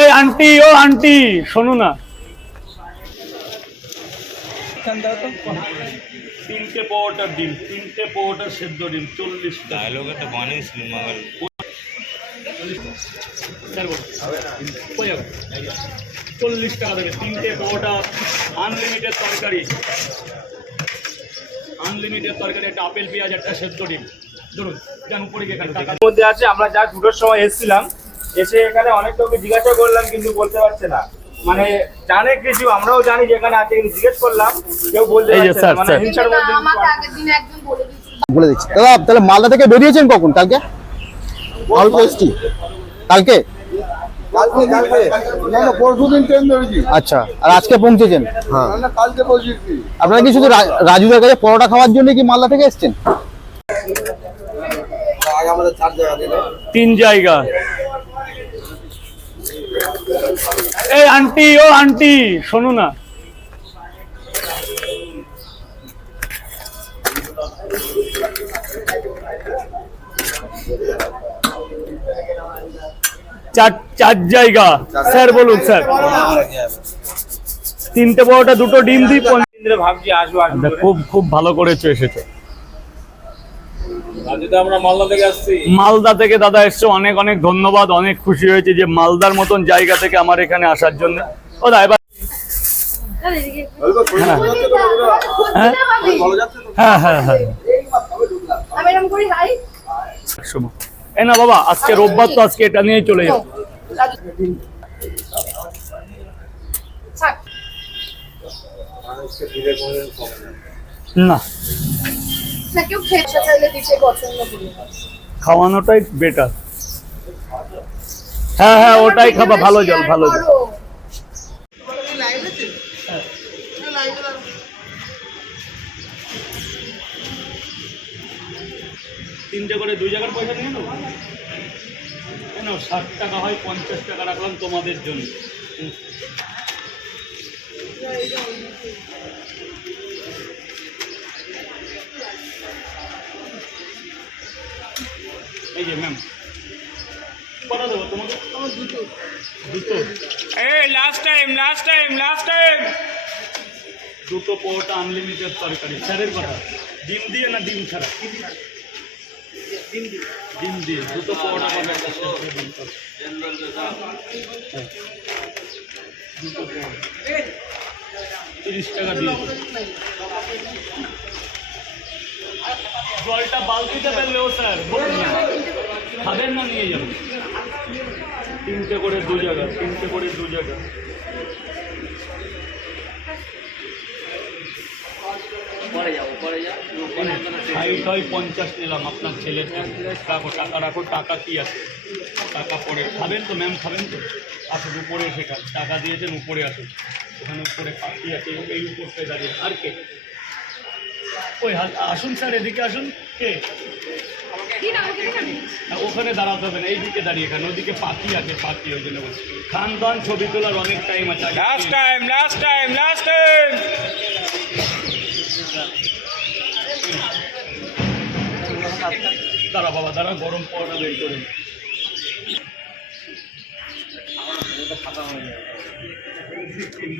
এই আন্টি ও আন্টি শোনো না। তিনটে পাওয়াটার ডিম তিনটে পাওয়াটার সেদ্ধ ডিম চল্লিশ ডায়লগ একটা বানিয়েছিলি মাগার চল্লিশ টাকা দেবে তিনটে পাওয়াটা আনলিমিটেড তরকারি। আনলিমিটেড তরকারি একটা আপেল পেঁয়াজ একটা সেদ্ধ ডিম। মধ্যে আছে আমরা যা দুটোর সময় এসেছিলাম এসে এখানে অনেক লোককে জিজ্ঞাসা করলাম কিন্তু বলতে পারছে না। মানে জানে কিছু আমরাও জানি যে এখানে আছে কিন্তু জিজ্ঞেস করলাম কেউ বলতে পারছে না। মানে হিংসার মধ্যে বলে দিচ্ছি। দাদা তাহলে মালদা থেকে বেরিয়েছেন কখন? কালকে? অল্প এসটি কালকে? আচ্ছা আর আজকে পৌঁছেছেন? হ্যাঁ আপনারা কি শুধু রাজুদার কাছে পরোটা খাওয়ার জন্য কি মালদা থেকে এসেছেন আগে আমাদের চার জায়গা দিল তিন জায়গা। এই আন্টি ও আন্টি শোনো না। চার চার জায়গা। স্যার বলুন স্যার। তিনটে বড়টা দুটো ডিম দিই ভাবছি আসব আসব। আচ্ছা, খুব খুব ভালো করেছ এসেছ। মালদা থেকে দাদা এসছো অনেক অনেক ধন্যবাদ অনেক খুশি হয়েছে যে মালদার মতন জায়গা থেকে আমার এখানে আসার জন্য। ও দা এবার হ্যাঁ। হ্যাঁ হ্যাঁ হ্যাঁ। আমি এরকম করি হাই শোনো। এ না বাবা আজকে রোববার তো আজকে এটা নিয়েই চলে যাও। থাক। না। কেউ খেতে চাইলে দিতে পছন্দ করি। খাওয়ানোটাই বেটার হ্যাঁ হ্যাঁ ওটাই খাবা ভালো জল ভালো জল। তিনটে করে দুই জায়গার পয়সা নিয়ে নেব? কেন? ষাট টাকা হয় পঞ্চাশ টাকা রাখলাম তোমাদের জন্য। এই যে ম্যাম কটা দেবো তোমাকে? দুটো। দুটো? এই last time last time last time দুটো পোটা আনলিমিটেড তরকারি। স্যারের কথা। ডিম দিয়ে না ডিম ছাড়া? ডিম দিয়ে। দুটো পোটা পাবে একটা ডিম। দুটো তিরিশ টাকা দিয়ে। জলটা বালতিতে ফেললেও স্যার খাবেন না নিয়ে যাবেন তিনটে করে দু জায়গা তিনটে করে দু জায়গা। পঞ্চাশ নিলাম আপনার ছেলের রাখো টাকা রাখো টাকা কি আছে? টাকা পরে। খাবেন তো ম্যাম খাবেন তো? আসুন উপরে এসে টাকা দিয়েছেন উপরে আসুন। ওখানে উপরে পাখি আছে এই উপরটায় দাঁড়িয়ে। আর কে? ওই আসুন স্যার এদিকে আসুন। কে? ওখানে দাঁড়াতে হবে না এইদিকে দাঁড়িয়ে খান ওদিকে পাখি আছে পাখি ওই জন্য বলছি। খান দান ছবি তোলার অনেক টাইম আছে last time last time last time দাঁড়া বাবা দাঁড়া গরম পাওয়াটা বের করে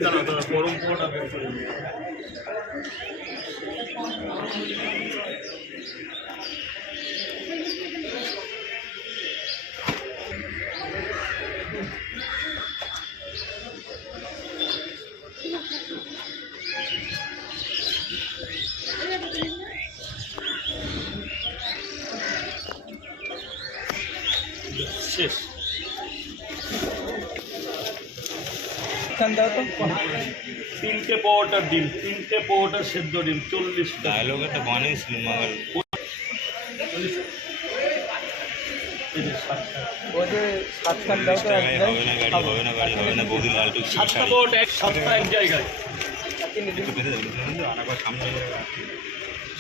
দাঁড়া দাঁড়া গরম পাওয়াটা বের করে শেষ তিনটে পাওয়াটার ডিম তিনটে পাওয়াটার সেদ্ধ ডিম চল্লিশ টাকা। ডায়লগ একটা বানিয়েছিলি মাগার টুকছি সাতটা পাওয়াটা এক সাতটা এক জায়গায়।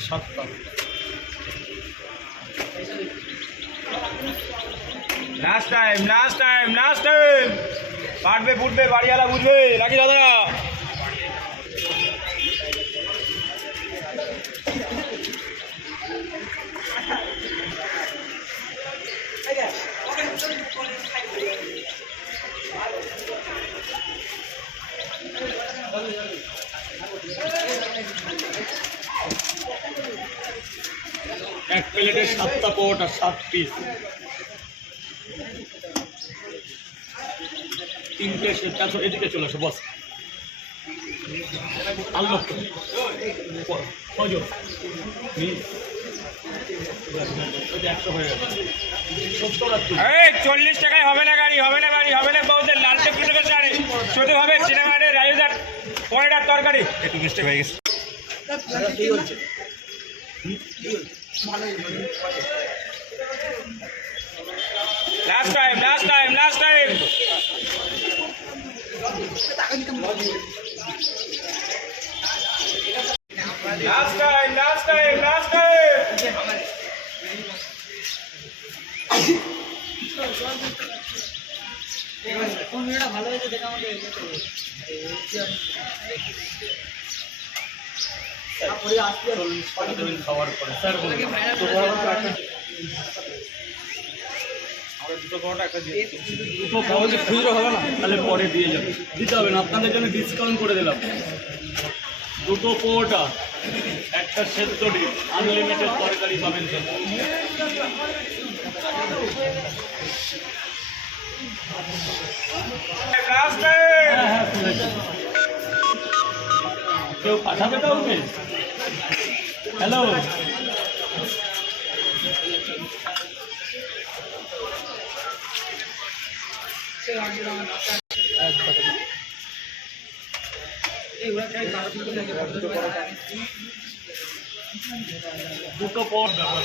সাতটা। Last time last time last time কাটবে ফুটবে বাড়িওয়ালা বুঝবে। নাকি দাদা। এক প্লেটে সাতটা পরোটা সাত পিস তিনটে তারপর এদিকে চলে আসো বস। আল্লাহ হয়ে চল্লিশ টাকায় হবে না গাড়ি হবে না গাড়ি হবে না বউদের লাল টেপ থেকে চারে শুধু হবে চিনামানের রায়ুদার পরেটার তরকারি। একটু মিস্টেক হয়ে গেছে। Last time last time last time last time last time last time চল্লিশ টাকা দেবেন খাওয়ার পরে স্যার দুটো যে খুচরো হবে না তাহলে পরে দিয়ে যাবে দিতে হবে না আপনাদের জন্য ডিসকাউন্ট করে দিলাম দুটো পোটা একটা সেদ্ধ ডিম আনলিমিটেড কেউ পাঠাবে কাউকে হ্যালো দুটো পর ব্যাপার।